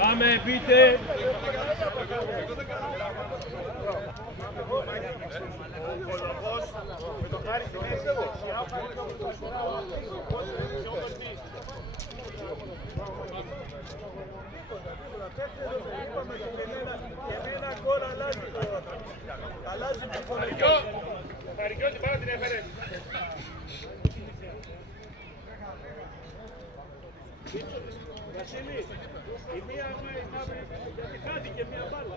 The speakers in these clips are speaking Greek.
Πάμε, πείτε. Παρικιώτη, πάρα την έφερε. Βασίλη, η μία μαύρη, γιατί χάθηκε μία μπάλα.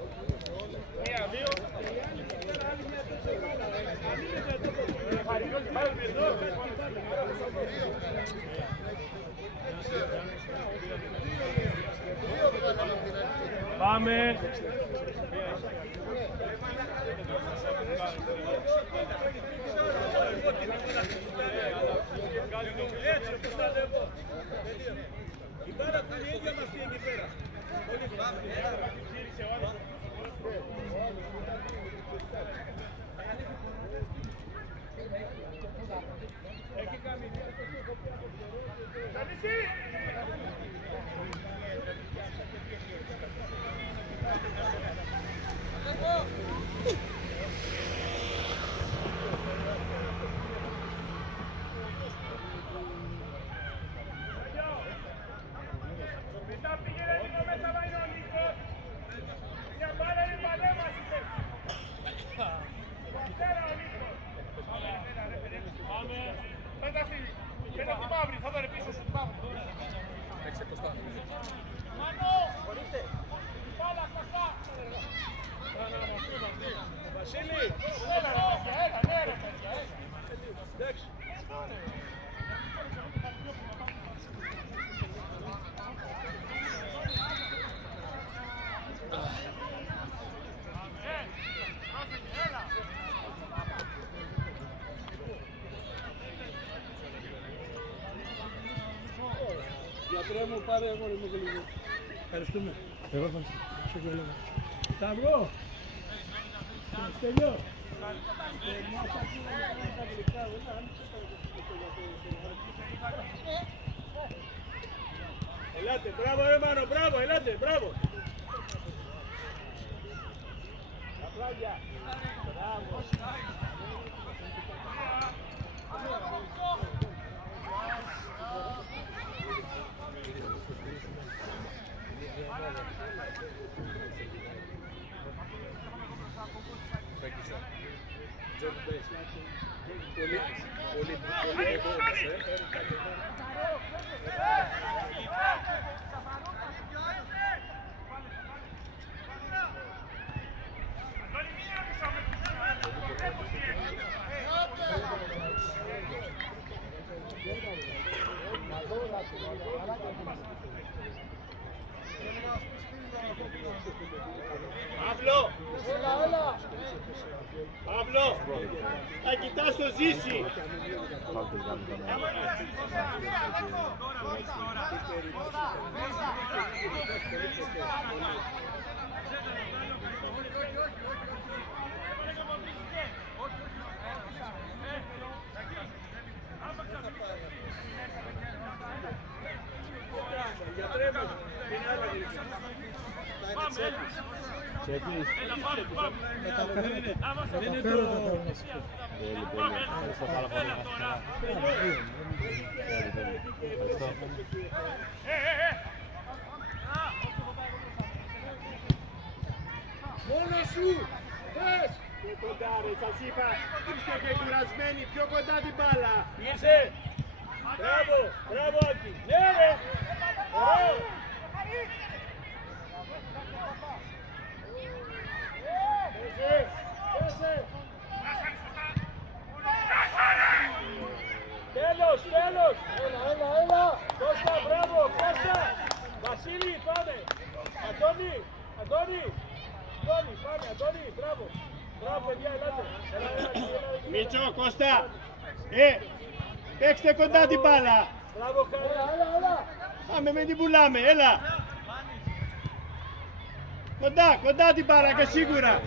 Μία, δύο. Η άλλη πέρα, άλλη μία τέτοια μπάλα. Αν είναι κατώπο, Παρικιώτη, πάμε εδώ, κάτι μπάλα. Πάμε. Έτσι, όπως θα λέω. Η μπάλα που είναι η ίδια μας εκεί πέρα. Όλοι πάμε. Έχει κάνει Πέτα τη μαύρη, θα δω πίσω σου τη μαύρη. Μάνο! Πάλα, κοστά! Βασίλη! Έλα, ναι ρε παιδιά, Εντάξει. Γιατρέ μου, πάρε αγόρι μου και λίγο. Ευχαριστούμε. Εγώ ευχαριστώ. Σταυρό! Στέλιο! Μια σακούλα για να τα γλυκά, ελάτε, μπράβο Έμανο, μπράβο, ελάτε, μπράβο! Τα πλάγια! Μπράβο! Παύλο! Παύλο! Θα κοιτάς το Ζήση! Γιατρέ μου, είναι άλλα γλυκά. Τσέκης. Δεν είναι το... Ευχαριστώ πάρα πολύ. Μόνο σου! Πες! Πιο κοντά ρε, σας είπα, είστε και κουρασμένοι, πιο κοντά την μπάλα. Ήρθε! Μπράβο, μπράβο Άκη. Ναι ρε! Ωραίο! Πέσε, πέσε! Τέλος, τέλος! Έλα! Κώστα, μπράβο, Κώστα! Βασίλη, πάμε! Αντώνη, πάμε, Αντώνη, μπράβο! Μπράβο, παιδιά, ελάτε! Μίτσο, Κώστα! Παίξτε κοντά την μπάλα! Μπράβο, έλα! Πάμε, μην την πουλάμε, έλα! Κοντά την μπάλα και σίγουρα!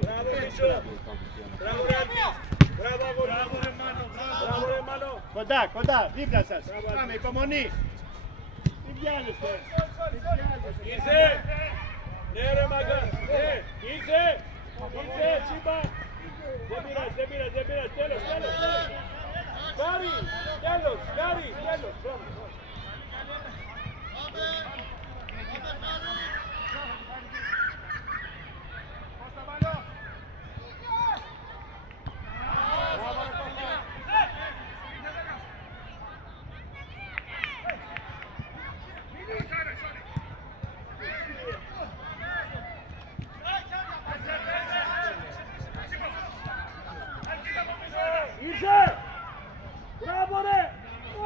Μπράβο, Μίτσο! Μπράβο, ρε Μάνο! Μπράβο, ρε Μάνο! Κοντά, κοντά, δίπλα σας. Πάμε, υπομονή. Τι βιάζεστε. Ήρθε! Ναι ρε μαγκα! Ναι! Ήρθε! Ήρθε! Τσίμπα! Δεν πειράζει, τέλος! Κάρι! Τέλος! Μπράβο! Ήρθε! Μπράβο ρε!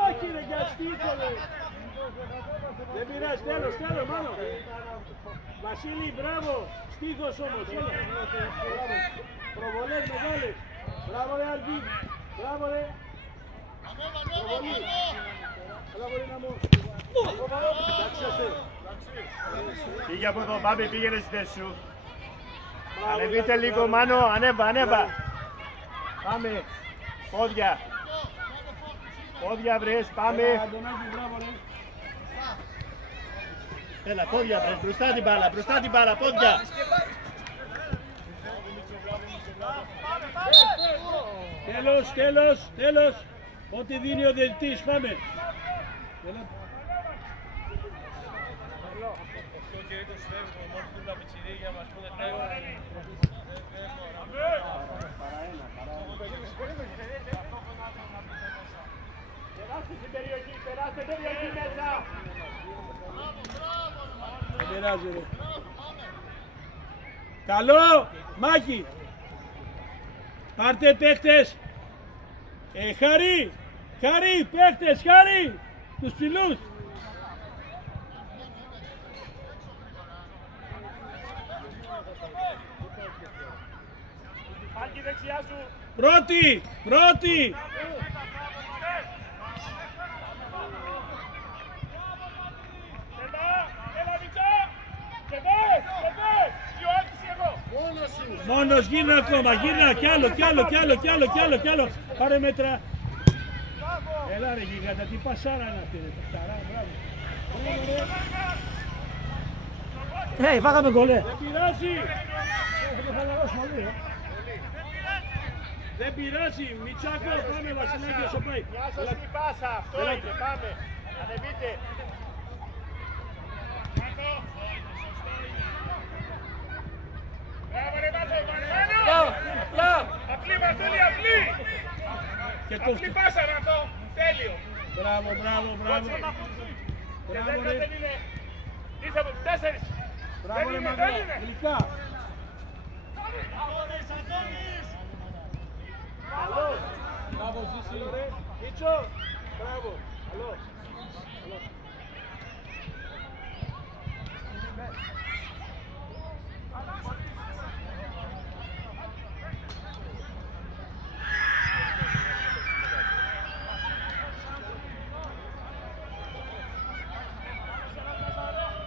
Όχι ρε, για στήθο ρε! Δεν πειράζει, τέλος, μάλλον! Βασίλη, μπράβο! Στήθος όμως, έλα! Προβολές μεγάλες! Μπράβο ρε Αργή! Μπράβο ρε! Προβολή! Μπράβο ρε Ναμό! Πήγε από εδώ, πάμε, πήγαινε στη θέση σου. Ανεβείτε λίγο, Μάνο, ανέβα. Πάμε, πόδια βρες, πάμε. Έλα, πόδια βρες, μπροστά την μπάλα, πόδια. Τέλος! Ό,τι δίνει ο διαιτητής, πάμε! Περάστε περιοχή μέσα. Δεν πειράζει ρε. Καλό! Μάκη! Πάρτε παίχτες! Χάρη! Παίχτες! Χάρη! Τους ψηλούς! Άκη δεξιά σου. Πρώτη! Έλα Μιτσά! Και δες! Και ο Άκης εγώ! Μόνος γύρνα ακόμα, κι άλλο. Πάρε μέτρα. Έλα ρε γίγαντα, τι πασάρα να αυτή ρε. Μπράβο. Φάγαμε γκολ. Δεν πειράζει. Δεν πειράζει. Μιτσάκο, πάμε Βασιλάκη, όσο πάει. Μια σωστή πάσα, αυτό είναι, πάμε. Ανεβείτε. Μπράβο ρε Μάθο! Απλή Μαθούλη, απλή! Απλή πάσα Μάθο! Τέλειο! Μπράβο. Και δεν είναι... Ήρθε από 4! Μπράβο ρε Μαγά, γλυκά. Μπράβο Ζήση. Μίτσο, μπράβο. Καλό.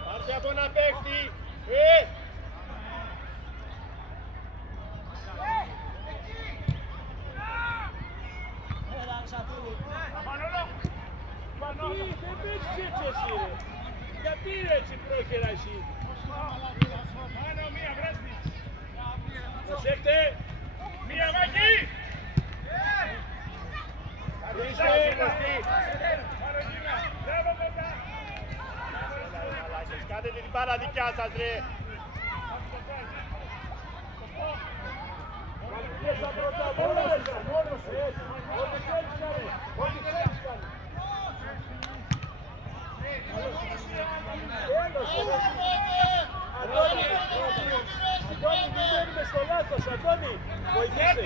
Πάρτε από ένα παίχτη. Δεν παίξεις έτσι εσύ ρε. Γιατί είναι έτσι πρόχειρα εσύ. Πάνω μία βράστη! Προσέχτε. Μία μαγή! Είστε. Πάνω γύρνα! Μπράβο κοντά! Κάντε την μπάλα δικιά σας ρε. Μέσα πρώτα, μόνος σου. Ό,τι θέλεις κάνε. Ό,τι θέλεις κάνε. Αντώνη, μην μένουμε στο λάθος, Αντώνη. Βοηθήστε.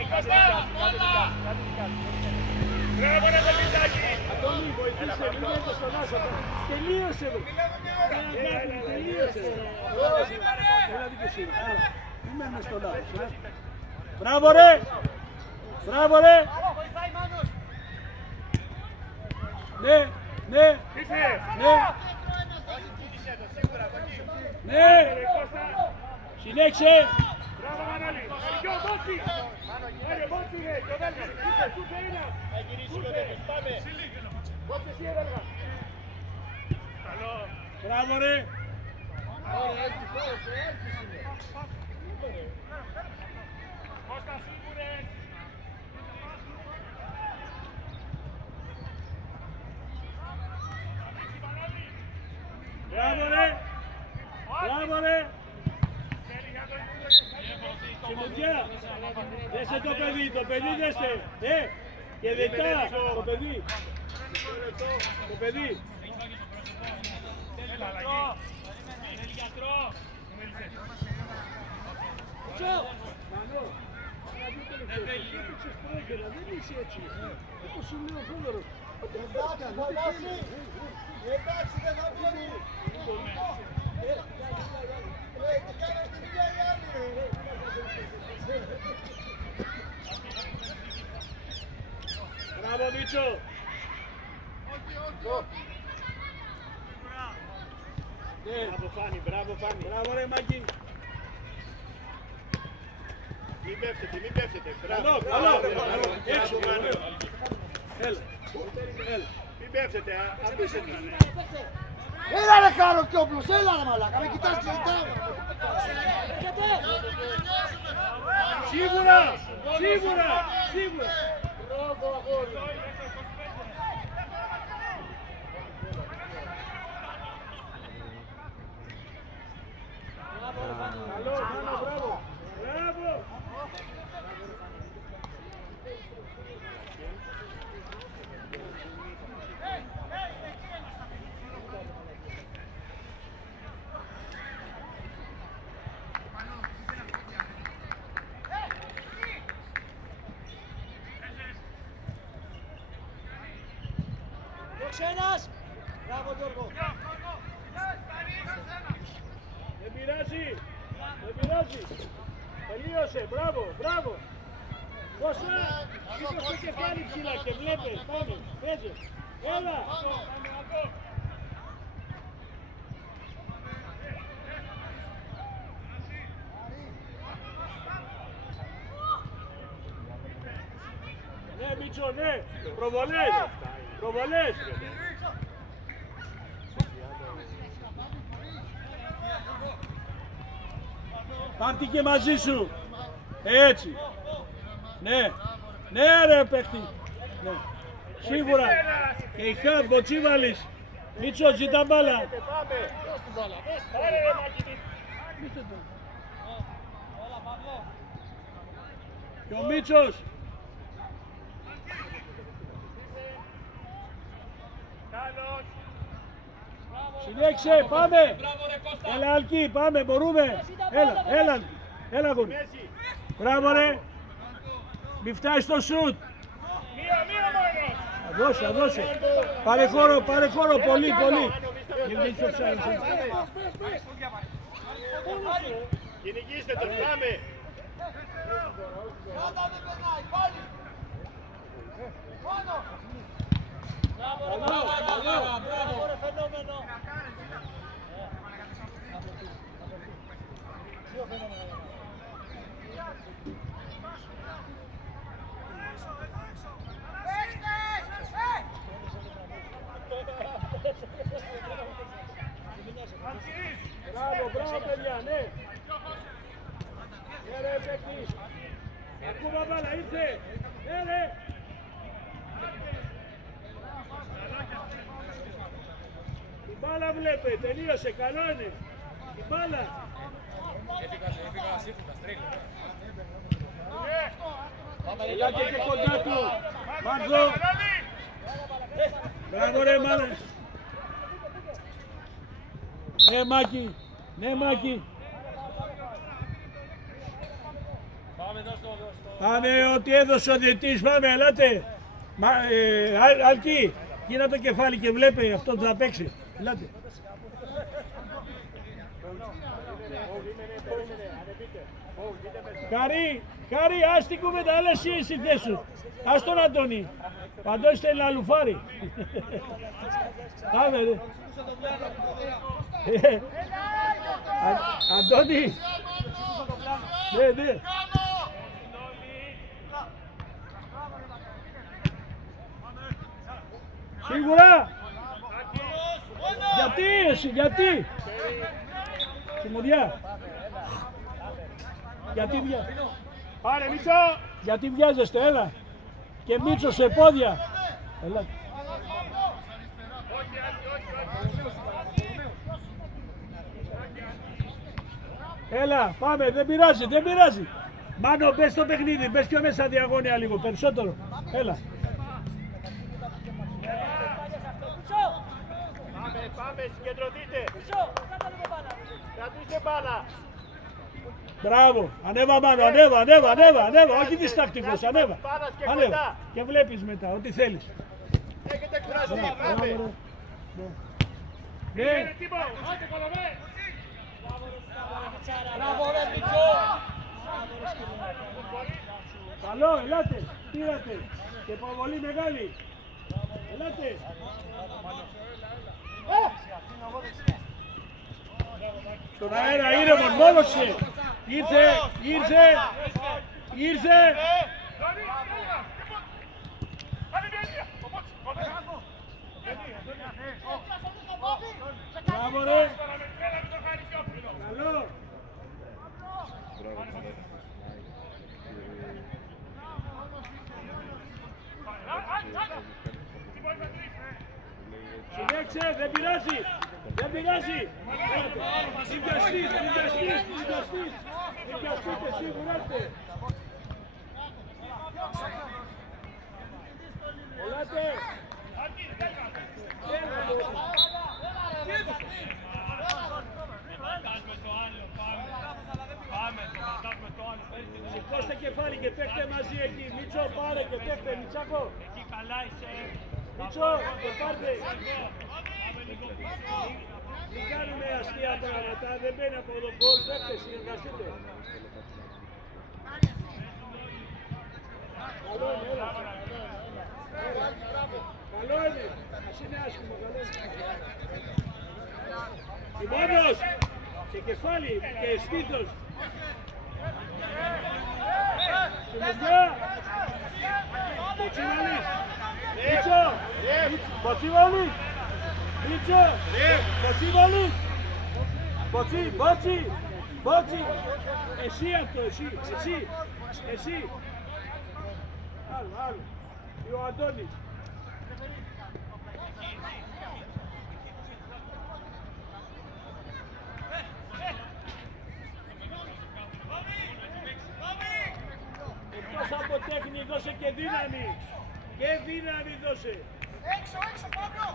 Μπράβο ρε Πελιτάκη! Αντώνη, βοηθήστε, μην μένουμε στο λάθος. Τελείωσε εδώ. Τελείωσε. Έλα δικαιοσύνη. Μην μένουμε στο λάθος. Μπράβο ρε. Ναι. Συνέχισε. Μπράβο Μανώλη! Αργιό, Μπότσι! Άρε Μπότσι ρε, το δέλτιο! Ήρθε, του είναι! Πάμε. Κόψε εσύ έργα. Καλό. Μπράβο ρε. Ωραία, έτσι είναι. Κώστα σίγουρες. Μπράβο ρε. Μπράβο ρε. Συμμετιά. Δέστε το παιδί, δέστε. Και δετά το παιδί. Το παιδί. Έλα, αλλαγή. Θέλει γιατρό. Μανώ. Δεν είσαι έτσι. Όπως σου λέει ο Φόδωρος. Εντάξει, δεν θα βγει. Κάνε τη δουλειά οι άλλοι. Μπράβο Μίτσο. Μπράβο Φάνη, μπράβο Φάνη. Μπράβο ρε Μάκη. Μην πέφτετε. Καλό. Έξω, ωραίο. Έλα. Μην πέφτετε, αφήσετε. Έλα ρε Χαροκιόπουλος, έλα ρε μαλάκα, με κοιτάς και ζητάω. Σίγουρα. Μπράβο αγόρι. Καλό, μπράβο. Ξένας. Μπράβο Γιώργο. Δεν πειράζει. Τελείωσε, μπράβο. Κώστα, σήκω στο κεφάλι ψηλά και βλέπεις, πάμε, παίζε. Έλα. Ναι, Μίτσο, ναι, προβολές. Πάρτι και μαζί σου. Έτσι. Ναι ρε παίχτη. Ναι. Σίγουρα. Και η Χαβ, ο Τσίβαλης. Μίτσο, ζητά μπάλα. Πάρε ρε Μάκη. Και ο Μίτσος. Καλός. Συνέχισε, πάμε. Έλα Αλκή, πάμε, μπορούμε. Έλα γούρι. Μπράβο ρε. Μη φτάσει στο σουτ. Μία μόνο. Θα δώσω. Πάρε χώρο, πολύ. Κυνηγήστε τον, πάμε. Κάτα δεν περνάει, πάλι. Πάνω. Μπράβο ρε φαινόμενο. Μπράβο παιδιά, ναι. Ρε παίκτης. Ακόμα μπάλα, ήρθε. Ρε. Η μπάλα βλέπε, τελείωσε, καλό είναι. Η μπάλα. Έφυγα σύμφωνα, στρίγω. Ελάτε και κοντά του. Μάρθο. Μπράβο ρε μάνα. Ναι Μάκη. Πάμε ό,τι έδωσε ο διαιτής, πάμε, ελάτε. Αλκή, γύρω το κεφάλι και βλέπε αυτό που θα παίξει. Ελάτε. Χαρή, ας την κουβέντα, έλα εσύ στη θέση σου. Ας τον Αντώνη. Παντός θέλει να λουφάρει. Πάμε ρε. Αντώνη. Ναι. Σίγουρα. Γιατί εσύ, γιατί. Συμμουδιά. Γιατί βιάζεστε. Πάρε Μίτσο! Γιατί βιάζεστε, έλα. Και Μίτσο σε πόδια. Έλα. Έλα, πάμε, δεν πειράζει, δεν πειράζει. Μάνο, μπες στο παιχνίδι, μπες πιο μέσα διαγώνια λίγο, περισσότερο. Έλα. Πάμε, συγκεντρωθείτε! Κρατήστε μπάλα! Μπράβο, ανέβα Μάνο, ανέβα, όχι διστακτικός, ανέβα. Ανέβα και βλέπεις μετά, ό,τι θέλεις. Έχετε κουραστεί, πάμε! Ναι. Καλό, ελάτε, πήρατε και προβολή μεγάλη. Ελάτε. Στον αέρα ήρεμον, μόνος σε. Ήρθε. Μπράβο ρε. Καλό. Συνέχισε, δεν πειράζει. Μην πιαστείτε, σίγουρα είστε. Ελάτε. Σηκώστε κεφάλι και παίχτε μαζί εκεί. Μίτσο, πάρε και παίχτε, Μιτσάκο. Εκεί καλά είσαι. Μίτσο, και πάρτε. Μην κάνουμε αστεία πράγματα, δεν μπαίνει από τον γκολ, παίχτε, συνεργαστείτε. Καλό είναι, έλα. Καλό είναι, ας είναι άσχημο, καλό είναι. Τιμόνος, σε κεφάλι και στήθος. Συμμετιά. Ποτσίβαλης. Μίτσο. Ποτσίβαλης. Μίτσο. Ποτσίβαλης. Ποτσι. Εσύ αυτό, εσύ. Άλλο. Ο Αντώνης. Εκτός από τέχνη δώσε και δύναμη. Δώσε. Έξω, Παύλο!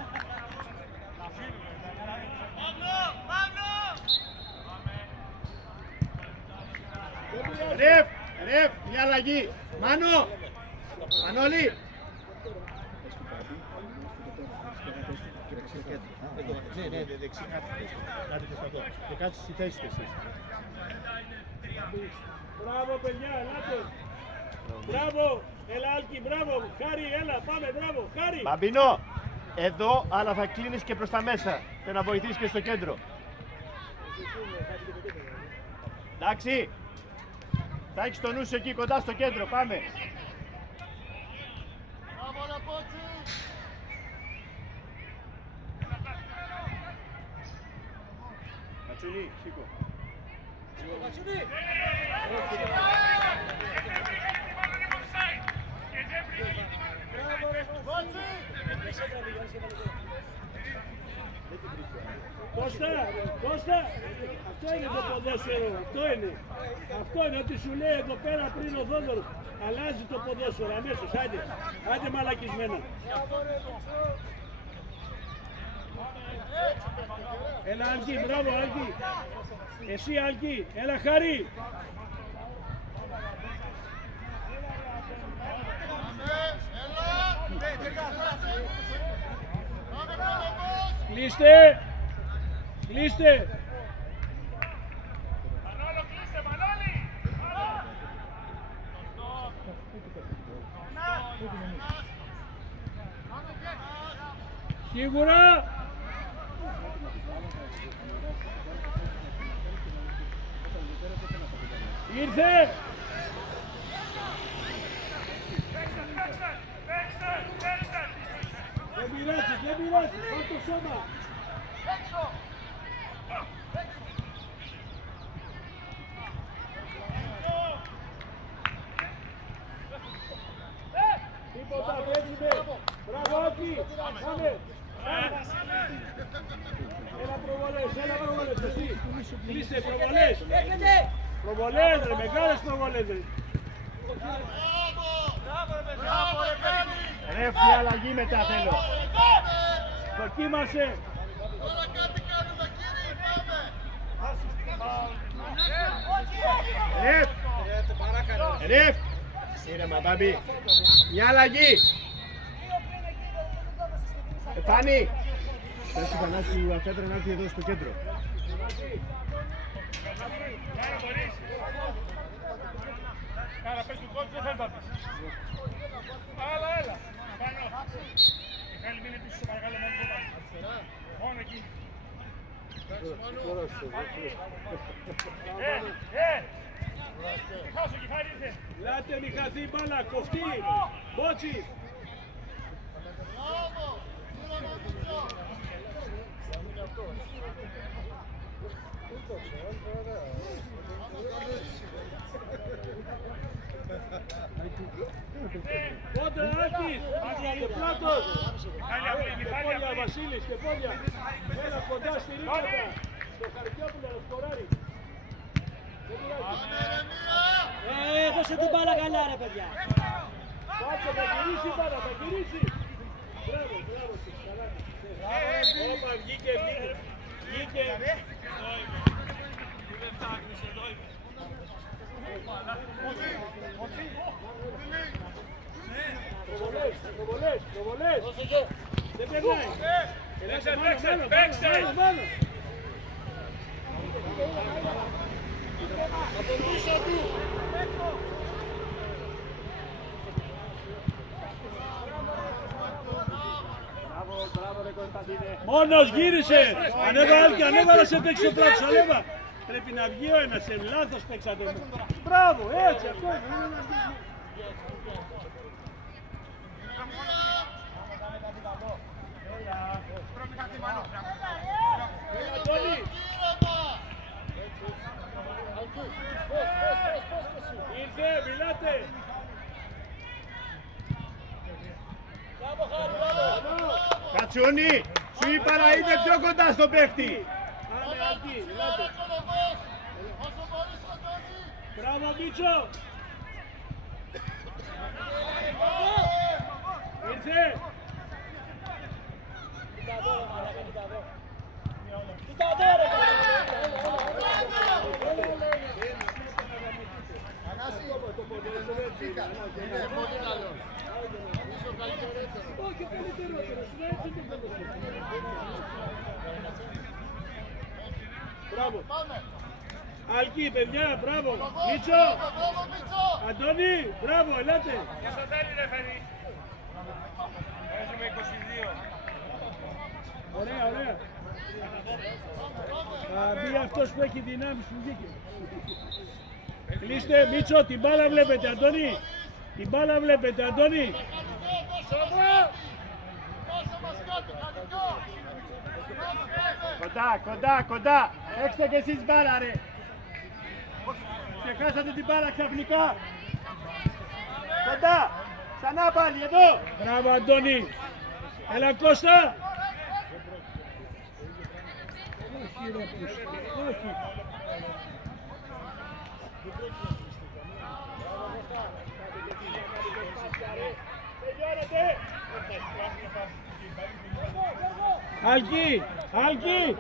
Ρεφ, μια αλλαγή. Μανώλη. Ναι, δεξί κάτι στο στρατό. Και κάτσε στη θέση του εσείς. Μπράβο παιδιά, ελάτε. Μπράβο, έλα Άλκη, μπράβο. Χάρη, έλα, πάμε, μπράβο. Χάρη. Μπαμπίνο, εδώ, αλλά θα κλείνεις και προς τα μέσα. Και να βοηθήσεις και στο κέντρο. Εντάξει. Θα έχεις το νου σου εκεί κοντά στο κέντρο, πάμε. Κατσουλή, σήκω. Κώστα, αυτό είναι το ποδόσφαιρο, αυτό είναι ότι σου λέει εδώ πέρα πριν ο Θόδωρος, αλλάζει το ποδόσφαιρο αμέσως, άντε μαλακισμένα. Έλα Άλκη, μπράβο Άλκη, εσύ Άλκη, έλα Χάρη. Κλείστε! Μανώλο, κλείστε, Μανώλη! Σίγουρα! Ήρθε! Δεν πειράζει, δεν πειράζει, πάρ' το σώμα. Τίποτα, παίζουμε. Μπράβο, Άκη. Πάμε. Έλα προβολές, εσύ. Κλείστε προβολές. Προβολές ρε, μεγάλες προβολές ρε. Ρεφ, η αλλαγή μετά θέλω. Δοκίμασε. Ρεφ, Ρεφ. Ήρεμα, μπαμπή. Μια αλλαγή. Φάνη. Πες του Θανάση ο Αφέτρα να έρθει εδώ στο κέντρο. Κάρα, πες του κότσου, δεν θέλει να πεις. Έλα. Πάνω. Μιχάλη, μείνε πίσω, σε παρακαλώ, μόνο εκεί. Χάσω, κεφάλι ήρθε. Λάτε μη χαθεί μπάλα, κοφτή. Μπότσι. Κόντρα Άκης, και Πλάτος, και πόδια Βασίλης, και πόδια. Έλα κοντά στη ρίγματα, στο Χαρικιόπουλο να σκοράρει. Δώσε την μπάλα καλά ρε παιδιά. Κάτσε, θα γυρίσει η μπάλα, θα γυρίσει. Μπράβο, καλά. Όπα, βγήκε. Προβολές. Δεν περνάει. Παίξε. Από πίσω του. Μόνος γύρισε. Ανέβα να σε παίξει ο Πλάτος. Ανέβα. Πρέπει να βγει ο ένας. Σε λάθος παίξατε. Μπράβο, έτσι αυτό είναι. Ήρθε, μιλάτε. Κατσούνι, σου είπα να είναι πιο κοντά στον παίχτη. Πάμε, Άκη, μιλάτε. Μπράβο, Μίτσο. Ήρθε. Όχι, καλύτερο. Μπράβο. Αλκή, παιδιά, μπράβο. Μίτσο. Αντώνη, μπράβο, ελάτε. Και στο θέλει ρε φερί. Παίζουμε 22. Ωραία. Θα μπει αυτός που έχει δυνάμεις που βγήκε. Κλείστε, Μίτσο, την μπάλα βλέπετε, Αντώνη. Την μπάλα βλέπετε, Αντώνη. Κοντά. Έξτε κι εσείς μπάλα ρε. Ξεχάσατε την μπάλα ξαφνικά. Κοντά. Ξανά πάλι, εδώ. Μπράβο, Αντώνη. Έλα, Κώστα. Όχι, ρε, όχι. Αλκή,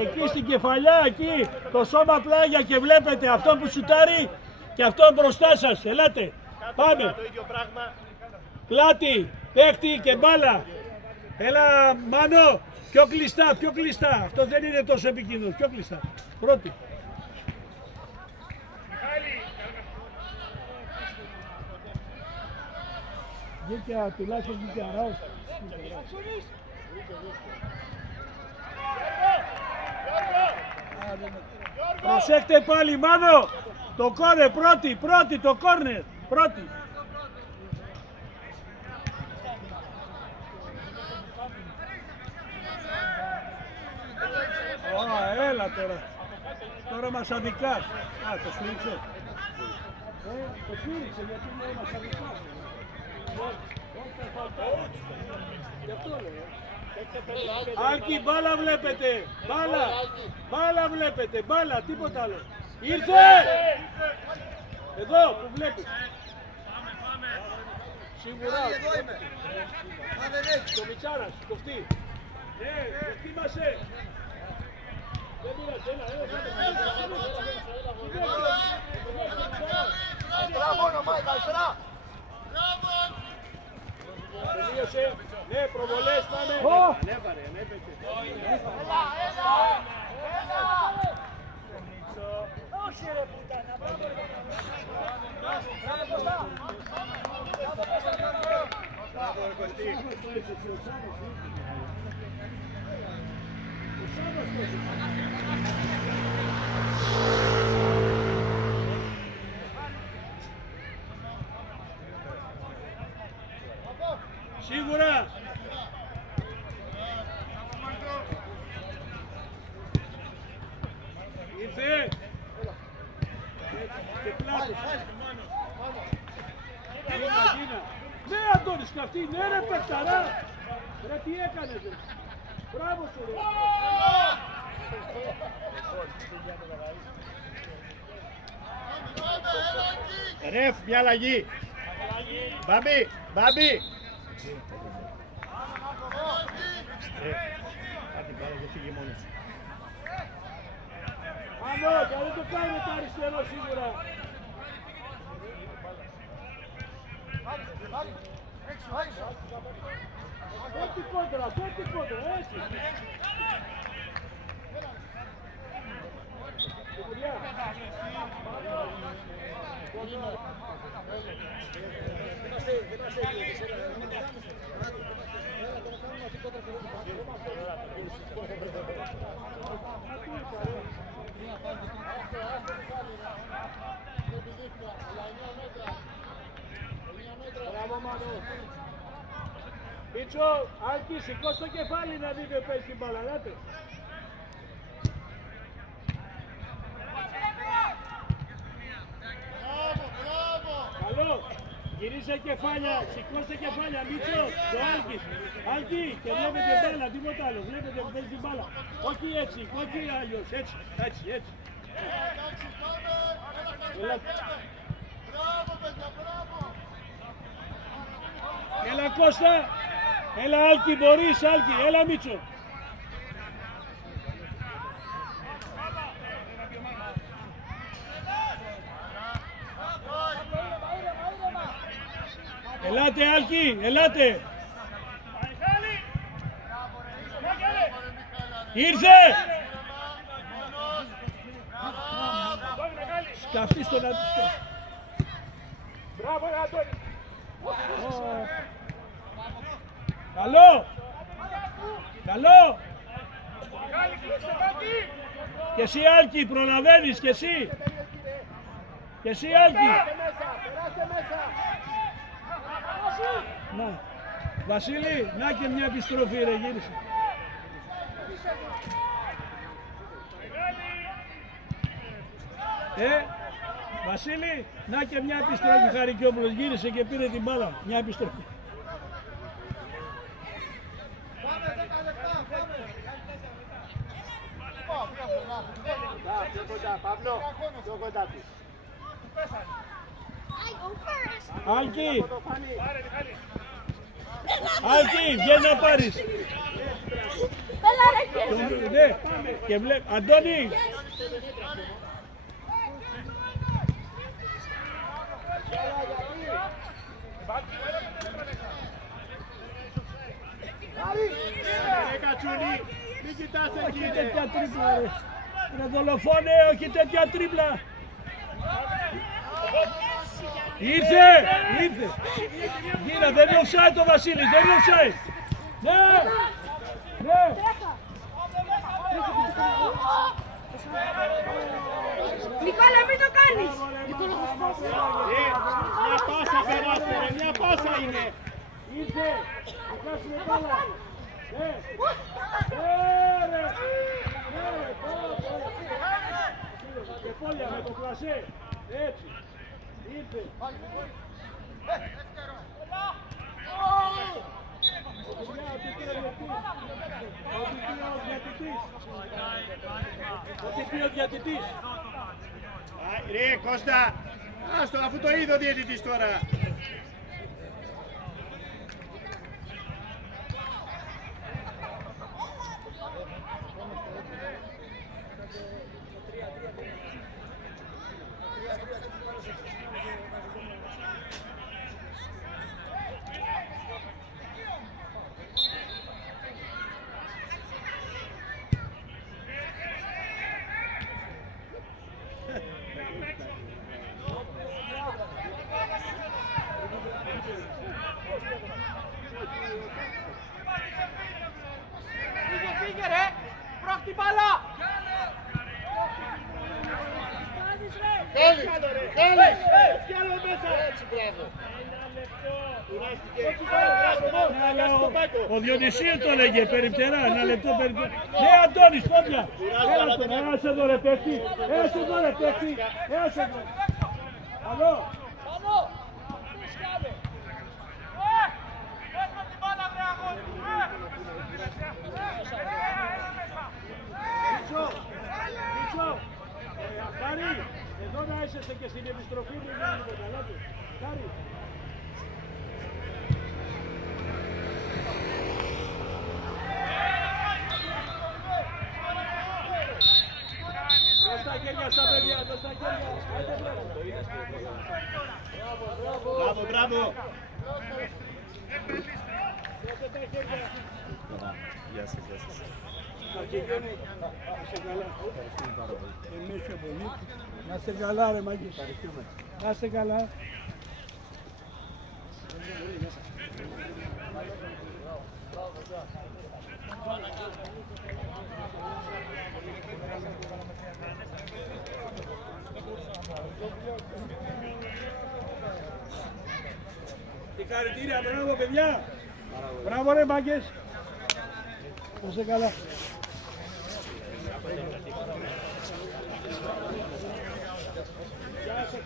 εκεί στην κεφαλιά, εκεί, το σώμα πλάγια και βλέπετε αυτό που σουτάρει και αυτό μπροστά σας, ελάτε, πάμε. Πλάτη, παίχτη και μπάλα. Έλα Μάνο, πιο κλειστά, αυτό δεν είναι τόσο επικίνδυνο, πιο κλειστά, πρώτη. Βγήκε, τουλάχιστον βγήκε αράος. Προσέχτε πάλι Μάνο, το κόρνερ πρώτη, το κόρνερ, πρώτη. Έλα τώρα. Τώρα μας αδικάς. Α, το σφύριξε. Το σφύριξε γιατί λέει μας αδικάς. Γι' αυτό λέω. Άλκη, μπάλα βλέπετε. Μπάλα. Μπάλα βλέπετε. Μπάλα, τίποτα άλλο. Ήρθε. Εδώ που βλέπεις. Σίγουρα. Εδώ είμαι. Το Μιτσάρας, κοφτεί. Ναι, κοφτήμασε. Δεν πειράζει, Αριστερά μόνο, Μάικα, αριστερά. τελείωσε. Ναι, προβολές πάμε. Ανέβαρε, ανέβηκε. Όχι ρε πουτάνα, μπράβο ρε. Μπράβο ρε Κωστή. Σίγουρα. Ήρθε. Και πλάτος. Ναι, Αντώνης, καυτή, ναι ρε παιχταρά. Ρε τι έκανες ρε. Μπράβο σου ρε. Ρεφ, μια αλλαγή. Μπάμπη, Μπάμπη. Άντε μπάλα και φύγε μόνος σου. Άνω, και δεν το κάνει το αριστερό σίγουρα. Φέρτη κόντρα, έτσι. Σιγουριά. Μπράβο Μάνο. Μίτσο, Άλκη, σηκώς το κεφάλι να δείτε πες την μπάλα, ελάτε. Καλό. Γυρίσε κεφάλια, σηκώστε κεφάλια, Μίτσο, το Άλκης. Άλκη, και βλέπετε μπάλα, τίποτα άλλο, βλέπετε που παίζει την μπάλα. Όχι έτσι, όχι αλλιώς, έτσι. Μπράβο, παιδιά, μπράβο. Έλα Κώστα, έλα Άλκη, μπορείς Άλκη, έλα Μίτσο. Ελάτε Άλκη, ελάτε. Ήρθε. Σκαφτεί στον αντιστό. Μπράβο ρε Αντώνη. Καλό. Καλό. Μεγάλη κλείστε Μάκη. Και εσύ Άλκη, προλαβαίνεις και εσύ. Και εσύ Άλκη. Περάστε μέσα. Να. Βασίλη, να και μια επιστροφή ρε, γύρισε. Βασίλη, να και μια επιστροφή, Χαρικιόπουλος, γύρισε και πήρε την μπάλα. Μια επιστροφή. Πιο κοντά, Παύλο, πιο κοντά του. Άλκη, Άλκη, βγαίνει να πάρεις. Ναι, και βλέπει, Αντώνη. Ρε Κατσούνη, μην κοιτάς εκεί Όχι ρε. τέτοια τρίπλα ρε. Ρε δολοφόνε, όχι τέτοια τρίπλα. Ήρθε. Γύρα, δεν είναι offside το Βασίλης, δεν είναι offside. Ναι. Νικόλα, μην το κάνεις! Μια πάσα περάστε ρε, μια πάσα είναι. Ήρθε. Θα χάσουμε μπάλα. Ναι. Ρε. Και πόδια με το πλασέ. Έτσι. Ήρθε. Ό,τι πει ο διατητής. Ρε Κώστα, άστο αφού το είδε ο διαιτητής τώρα. Φύγε ρε! Πρόχτη μπάλα! Θέλει, θέλει. Πιάνω μέσα. Έτσι, μπράβο. Ο Διονυσίου το λέγε, περιπτερά, ένα λεπτό περιπτερά. Ναι, Αντώνης, πόδια. Έλα τώρα, έλασε εδώ ρε παίχτη. Έλασε εδώ ρε παίχτη. Έλασε εδώ. Καλό. Μίτσο, Χάρη, εδώ να είσαι και στην επιστροφή μην κάνουμε το καλά του. Χάρη. Δώσ' τα χέρια στα παιδιά, δώσ' τα χέρια. Μπράβο, μπράβο. Δώστε τα χέρια. Γεια σας, γεια σας. Αρχηγένη, να είσαι καλά. Εμείς πιο πολύ. Να είστε καλά ρε Μάγκη. Να είστε καλά. Συγχαρητήρια, μπράβο παιδιά. Μπράβο ρε Μάγκες. Να είστε καλά. Γεια σας,